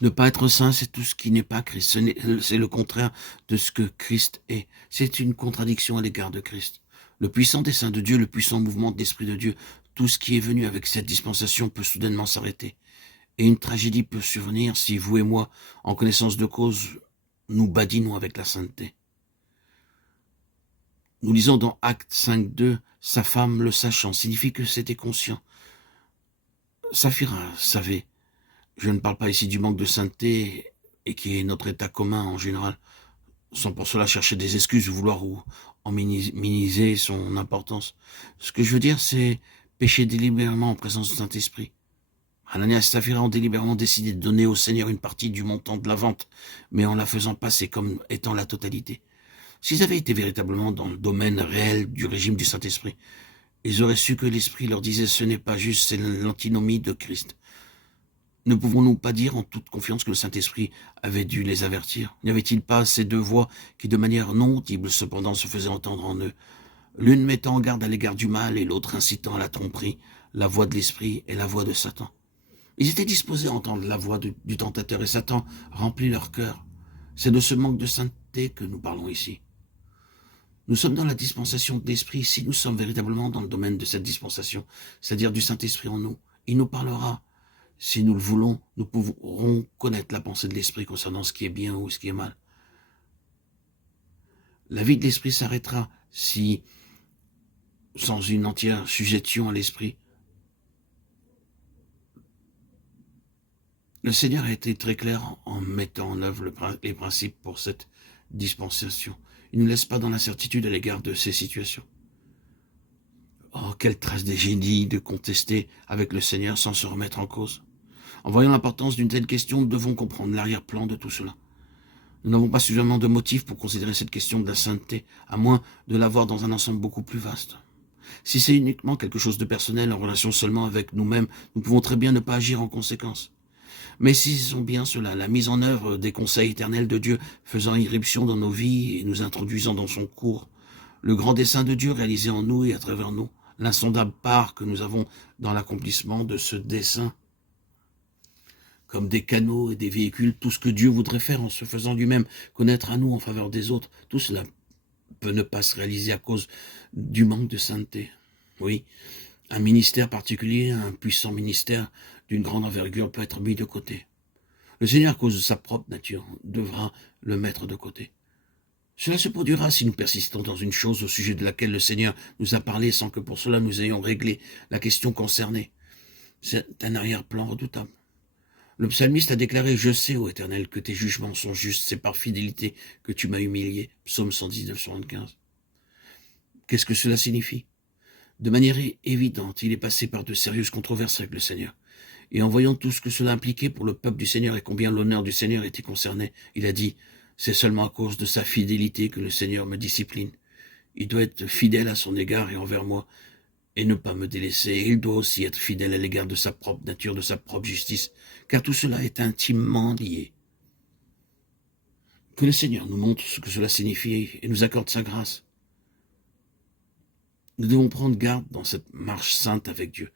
Ne pas être saint, c'est tout ce qui n'est pas Christ. C'est le contraire de ce que Christ est. C'est une contradiction à l'égard de Christ. Le puissant dessein de Dieu, le puissant mouvement de l'Esprit de Dieu, tout ce qui est venu avec cette dispensation peut soudainement s'arrêter. Et une tragédie peut survenir si vous et moi, en connaissance de cause, nous badinons avec la sainteté. Nous lisons dans Actes 5.2, sa femme le sachant, signifie que c'était conscient. Saphira savait. Je ne parle pas ici du manque de sainteté, et qui est notre état commun en général, sans pour cela chercher des excuses ou vouloir en minimiser son importance. Ce que je veux dire, c'est pécher délibérément en présence du Saint-Esprit. Ananias et Saphira ont délibérément décidé de donner au Seigneur une partie du montant de la vente, mais en la faisant passer comme étant la totalité. S'ils avaient été véritablement dans le domaine réel du régime du Saint-Esprit, ils auraient su que l'Esprit leur disait ce n'est pas juste, c'est l'antinomie de Christ. Ne pouvons-nous pas dire en toute confiance que le Saint-Esprit avait dû les avertir? N'y avait-il pas ces deux voix qui, de manière non audible cependant, se faisaient entendre en eux, l'une mettant en garde à l'égard du mal et l'autre incitant à la tromperie, la voix de l'Esprit et la voix de Satan? Ils étaient disposés à entendre la voix du tentateur et Satan remplit leur cœur. C'est de ce manque de sainteté que nous parlons ici. Nous sommes dans la dispensation de l'Esprit. Si nous sommes véritablement dans le domaine de cette dispensation, c'est-à-dire du Saint-Esprit en nous, il nous parlera. Si nous le voulons, nous pourrons connaître la pensée de l'Esprit concernant ce qui est bien ou ce qui est mal. La vie de l'Esprit s'arrêtera si, sans une entière sujétion à l'Esprit, le Seigneur a été très clair en mettant en œuvre les principes pour cette dispensation. Il ne nous laisse pas dans l'incertitude à l'égard de ces situations. Oh, quelle trace des génies de contester avec le Seigneur sans se remettre en cause. En voyant l'importance d'une telle question, nous devons comprendre l'arrière-plan de tout cela. Nous n'avons pas suffisamment de motifs pour considérer cette question de la sainteté, à moins de la voir dans un ensemble beaucoup plus vaste. Si c'est uniquement quelque chose de personnel en relation seulement avec nous-mêmes, nous pouvons très bien ne pas agir en conséquence. Mais si ce sont bien cela, la mise en œuvre des conseils éternels de Dieu faisant irruption dans nos vies et nous introduisant dans son cours, le grand dessein de Dieu réalisé en nous et à travers nous, l'insondable part que nous avons dans l'accomplissement de ce dessein, comme des canaux et des véhicules, tout ce que Dieu voudrait faire en se faisant lui-même connaître à nous en faveur des autres, tout cela peut ne pas se réaliser à cause du manque de sainteté. Oui, un ministère particulier, un puissant ministère d'une grande envergure peut être mis de côté. Le Seigneur, à cause de sa propre nature, devra le mettre de côté. Cela se produira si nous persistons dans une chose au sujet de laquelle le Seigneur nous a parlé sans que pour cela nous ayons réglé la question concernée. C'est un arrière-plan redoutable. Le psalmiste a déclaré « Je sais, ô Éternel, que tes jugements sont justes, c'est par fidélité que tu m'as humilié » Psaume 119-75. Qu'est-ce que cela signifie? De manière évidente, il est passé par de sérieuses controverses avec le Seigneur. Et en voyant tout ce que cela impliquait pour le peuple du Seigneur et combien l'honneur du Seigneur était concerné, il a dit « C'est seulement à cause de sa fidélité que le Seigneur me discipline. Il doit être fidèle à son égard et envers moi, et ne pas me délaisser. Et il doit aussi être fidèle à l'égard de sa propre nature, de sa propre justice, car tout cela est intimement lié. » Que le Seigneur nous montre ce que cela signifie et nous accorde sa grâce. Nous devons prendre garde dans cette marche sainte avec Dieu.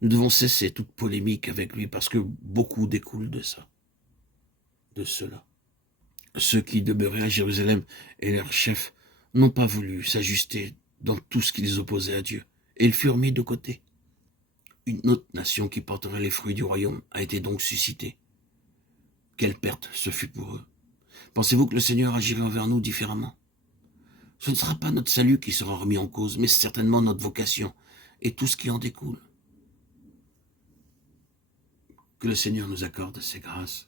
Nous devons cesser toute polémique avec lui parce que beaucoup découle de ça, de cela. Ceux qui demeuraient à Jérusalem et leurs chefs n'ont pas voulu s'ajuster dans tout ce qui les opposait à Dieu, et ils furent mis de côté. Une autre nation qui porterait les fruits du royaume a été donc suscitée. Quelle perte ce fut pour eux. Pensez-vous que le Seigneur agirait envers nous différemment? Ce ne sera pas notre salut qui sera remis en cause, mais certainement notre vocation et tout ce qui en découle. Que le Seigneur nous accorde ses grâces.